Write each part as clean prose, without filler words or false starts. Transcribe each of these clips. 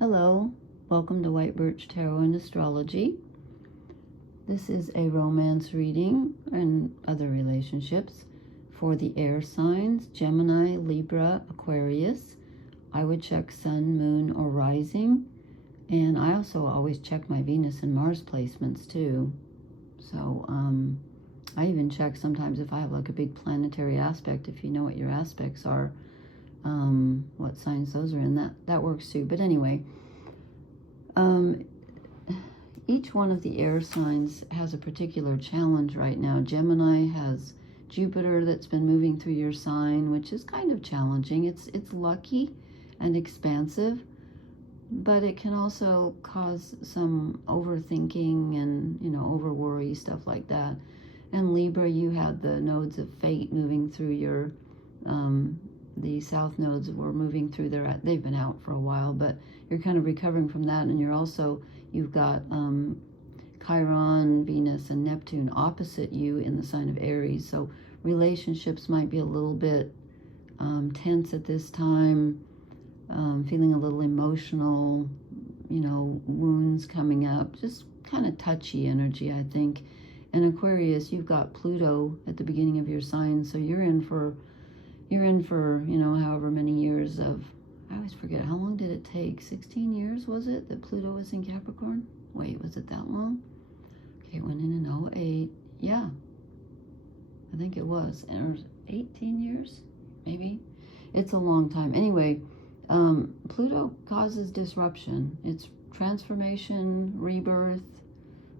Hello, welcome to White Birch Tarot and Astrology. This is a romance reading and other relationships for the air signs, Gemini, Libra, Aquarius. I would check Sun, Moon, or Rising. And I also always check my Venus and Mars placements too. So I even check sometimes if I have like a big planetary aspect, if you know what your aspects are, what signs those are in, that works too. But anyway, each one of the air signs has a particular challenge right now. Gemini has Jupiter that's been moving through your sign, which is kind of challenging. It's lucky and expansive, but it can also cause some overthinking and, over worry, stuff like that. And Libra, you had the nodes of fate moving through your, the south nodes were moving through there. They've been out for a while, but you're kind of recovering from that. And you've got Chiron, Venus, and Neptune opposite you in the sign of Aries. So relationships might be a little bit tense at this time, feeling a little emotional, wounds coming up, just kind of touchy energy, I think. And Aquarius, you've got Pluto at the beginning of your sign, so you're in for however many years of, I always forget, how long did it take? 16 years, was it, that Pluto was in Capricorn? Wait, was it that long? Okay, it went in 08. Yeah, I think it was. Or 18 years, maybe. It's a long time. Anyway, Pluto causes disruption. It's transformation, rebirth,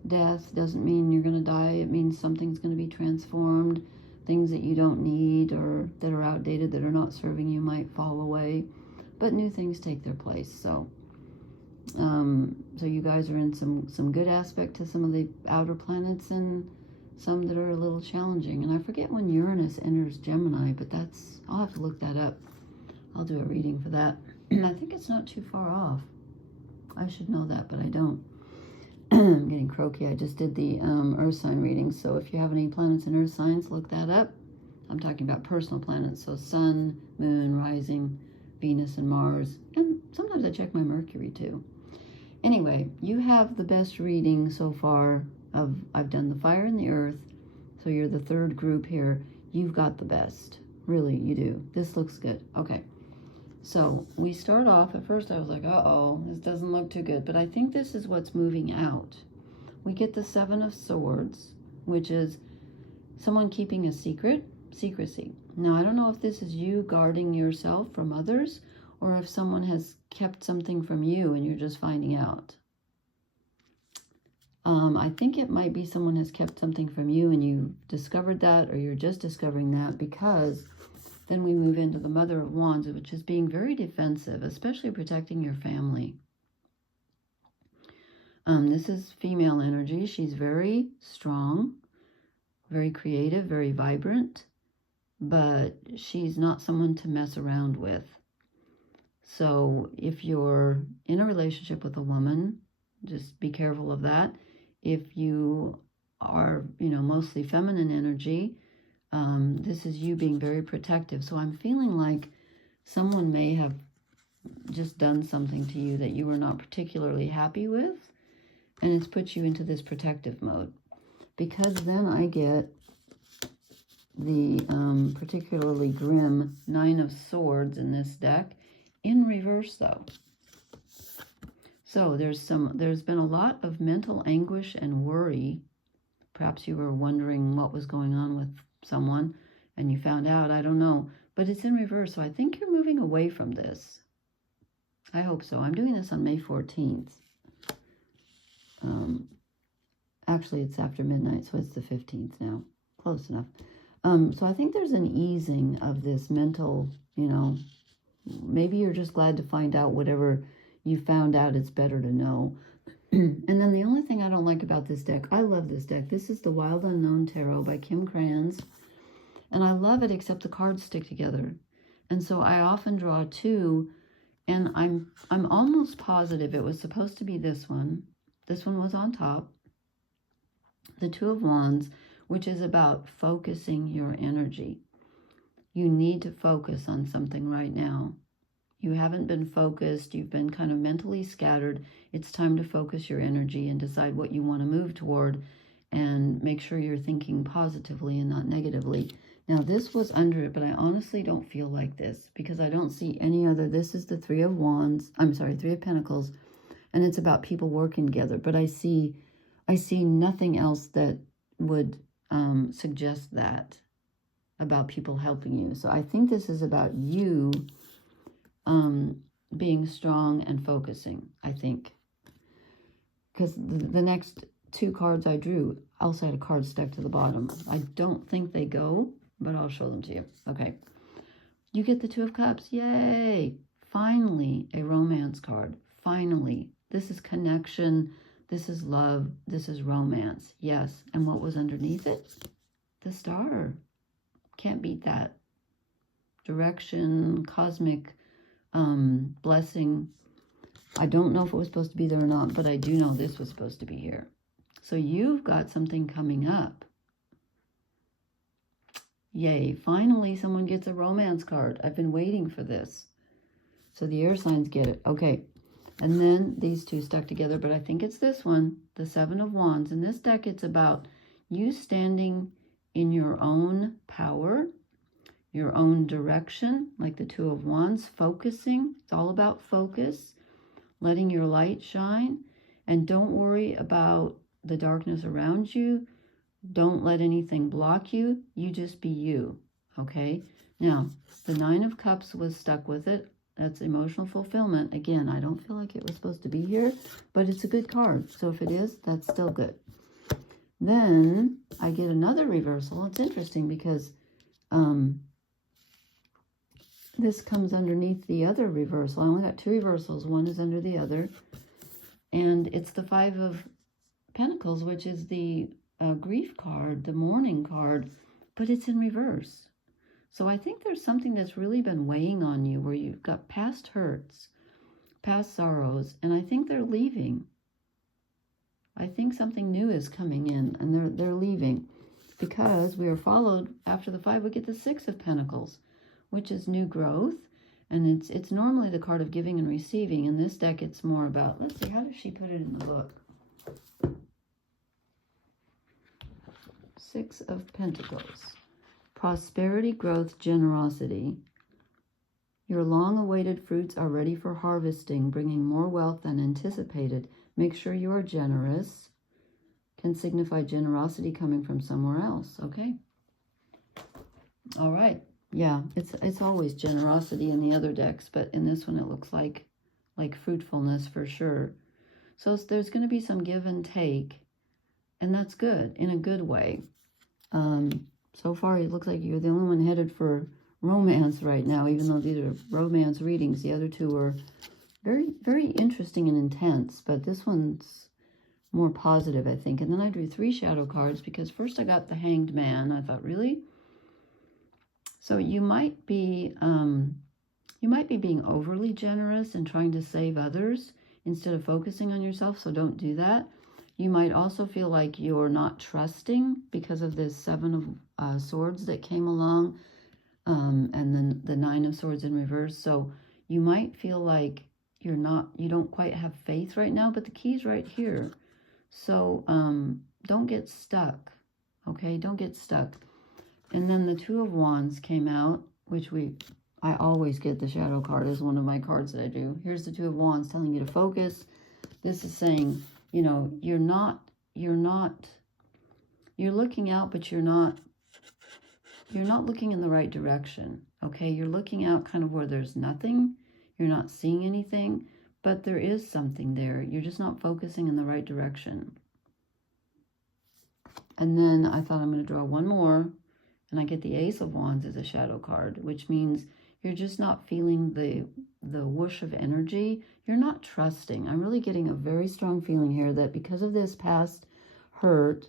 death. Doesn't mean you're going to die. It means something's going to be transformed. Things that you don't need or that are outdated, that are not serving you, might fall away. But new things take their place. So you guys are in some good aspect to some of the outer planets and some that are a little challenging. And I forget when Uranus enters Gemini, but I'll have to look that up. I'll do a reading for that. I think it's not too far off. I should know that, but I don't. I'm getting croaky. I just did the Earth sign reading. So if you have any planets in Earth signs, look that up. I'm talking about personal planets. So Sun, Moon, Rising, Venus, and Mars. And sometimes I check my Mercury too. Anyway, you have the best reading so far I've done the fire and the earth. So you're the third group here. You've got the best. Really, you do. This looks good. Okay. So we start off, at first I was like, uh-oh, this doesn't look too good. But I think this is what's moving out. We get the Seven of Swords, which is someone keeping a secrecy. Now, I don't know if this is you guarding yourself from others, or if someone has kept something from you and you're just finding out. I think it might be someone has kept something from you and you discovered that, or you're just discovering that, because then we move into the Mother of Wands, which is being very defensive, especially protecting your family. This is female energy. She's very strong, very creative, very vibrant, but she's not someone to mess around with. So if you're in a relationship with a woman, just be careful of that. If you are, mostly feminine energy, this is you being very protective. So I'm feeling like someone may have just done something to you that you were not particularly happy with, and it's put you into this protective mode. Because then I get the particularly grim Nine of Swords in this deck, in reverse though. So there's been a lot of mental anguish and worry. Perhaps you were wondering what was going on with someone and you found out, I don't know, but it's in reverse. So I think you're moving away from this. I hope so. I'm doing this on May 14th. Actually, it's after midnight, so it's the 15th now. Close enough. So I think there's an easing of this mental, maybe you're just glad to find out whatever you found out. It's better to know. And then the only thing I don't like about this deck, I love this deck. This is the Wild Unknown Tarot by Kim Krans. And I love it, except the cards stick together. And so I often draw two, and I'm almost positive it was supposed to be this one. This one was on top. The Two of Wands, which is about focusing your energy. You need to focus on something right now. You haven't been focused. You've been kind of mentally scattered. It's time to focus your energy and decide what you want to move toward, and make sure you're thinking positively and not negatively. Now, this was under it, but I honestly don't feel like this because I don't see any other. This is the Three of Wands. I'm sorry, Three of Pentacles, and it's about people working together. But I see nothing else that would suggest that about people helping you. So I think this is about you being strong and focusing, I think. Because the next two cards I drew also had a card stuck to the bottom. I don't think they go, but I'll show them to you. Okay. You get the Two of Cups. Yay! Finally, a romance card. Finally. This is connection. This is love. This is romance. Yes. And what was underneath it? The Star. Can't beat that. Direction, cosmic blessing. I don't know if it was supposed to be there or not, but I do know this was supposed to be here. So you've got something coming up. Yay. Finally, someone gets a romance card. I've been waiting for this. So the air signs get it. Okay. And then these two stuck together, but I think it's this one, the Seven of Wands. In this deck, it's about you standing in your own power, your own direction, like the Two of Wands, focusing. It's all about focus, letting your light shine, and don't worry about the darkness around you. Don't let anything block you. You just be you, okay? Now, the Nine of Cups was stuck with it. That's emotional fulfillment. Again, I don't feel like it was supposed to be here, but it's a good card. So if it is, that's still good. Then I get another reversal. It's interesting because this comes underneath the other reversal. I only got two reversals. One is under the other. And it's the Five of Pentacles, which is the grief card, the mourning card, but it's in reverse. So I think there's something that's really been weighing on you where you've got past hurts, past sorrows, and I think they're leaving. I think something new is coming in, and they're leaving, because we are followed after the Five. We get the Six of Pentacles, which is new growth, and it's normally the card of giving and receiving. In this deck, it's more about, let's see, how does she put it in the book? Six of Pentacles. Prosperity, growth, generosity. Your long-awaited fruits are ready for harvesting, bringing more wealth than anticipated. Make sure you are generous. Can signify generosity coming from somewhere else, okay? All right. Yeah, it's always generosity in the other decks, but in this one it looks like fruitfulness for sure. So there's going to be some give and take, and that's good, in a good way. So far, it looks like you're the only one headed for romance right now, even though these are romance readings. The other two are very, very interesting and intense, but this one's more positive, I think. And then I drew three shadow cards because first I got the Hanged Man. I thought, really? So you might be being overly generous and trying to save others instead of focusing on yourself, so don't do that. You might also feel like you're not trusting because of this Seven of Swords that came along, and then the Nine of Swords in reverse. So you might feel like you don't quite have faith right now, but the key's right here. So don't get stuck, okay? Don't get stuck. And then the Two of Wands came out, which I always get the shadow card as one of my cards that I do. Here's the Two of Wands telling you to focus. This is saying, you know, you're looking out, but you're not looking in the right direction, okay? You're looking out kind of where there's nothing. You're not seeing anything, but there is something there. You're just not focusing in the right direction. And then I thought I'm going to draw one more, and I get the Ace of Wands as a shadow card, which means you're just not feeling the whoosh of energy. You're not trusting. I'm really getting a very strong feeling here that because of this past hurt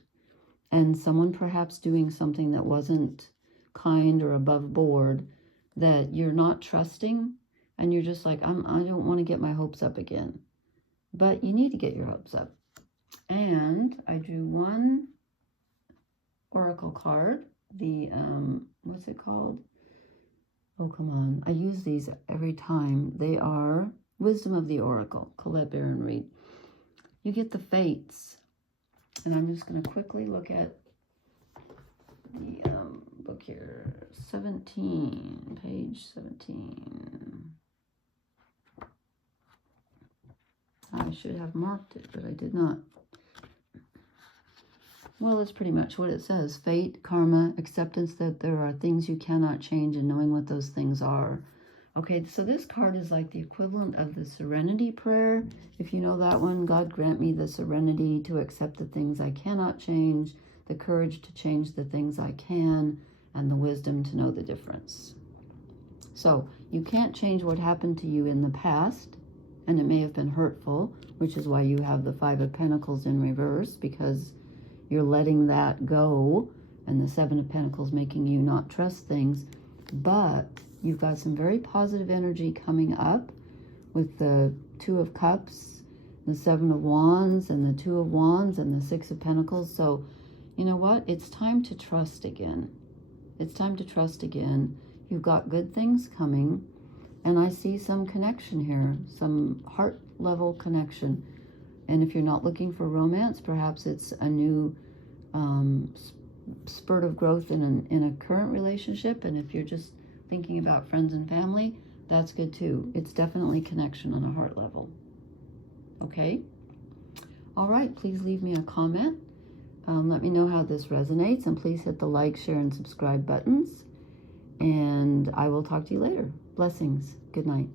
and someone perhaps doing something that wasn't kind or above board, that you're not trusting, and you're just like, I don't want to get my hopes up again. But you need to get your hopes up. And I drew one oracle card, the what's it called? Oh, come on. I use these every time. They are Wisdom of the Oracle, Colette Baron Reed. You get the fates. And I'm just going to quickly look at the book here. 17, page 17. I should have marked it, but I did not. Well, that's pretty much what it says. Fate, karma, acceptance that there are things you cannot change and knowing what those things are. Okay, so this card is like the equivalent of the Serenity Prayer. If you know that one, God grant me the serenity to accept the things I cannot change, the courage to change the things I can, and the wisdom to know the difference. So you can't change what happened to you in the past, and it may have been hurtful, which is why you have the Five of Pentacles in reverse, because you're letting that go, and the Seven of Pentacles making you not trust things. But you've got some very positive energy coming up with the Two of Cups, the Seven of Wands, and the Two of Wands, and the Six of Pentacles. So, you know what? It's time to trust again. It's time to trust again. You've got good things coming, and I see some connection here, some heart level connection. And if you're not looking for romance, perhaps it's a new spurt of growth in a current relationship. And if you're just thinking about friends and family, that's good too. It's definitely connection on a heart level. Okay? All right, please leave me a comment. Let me know how this resonates, and please hit the like, share, and subscribe buttons. And I will talk to you later. Blessings. Good night.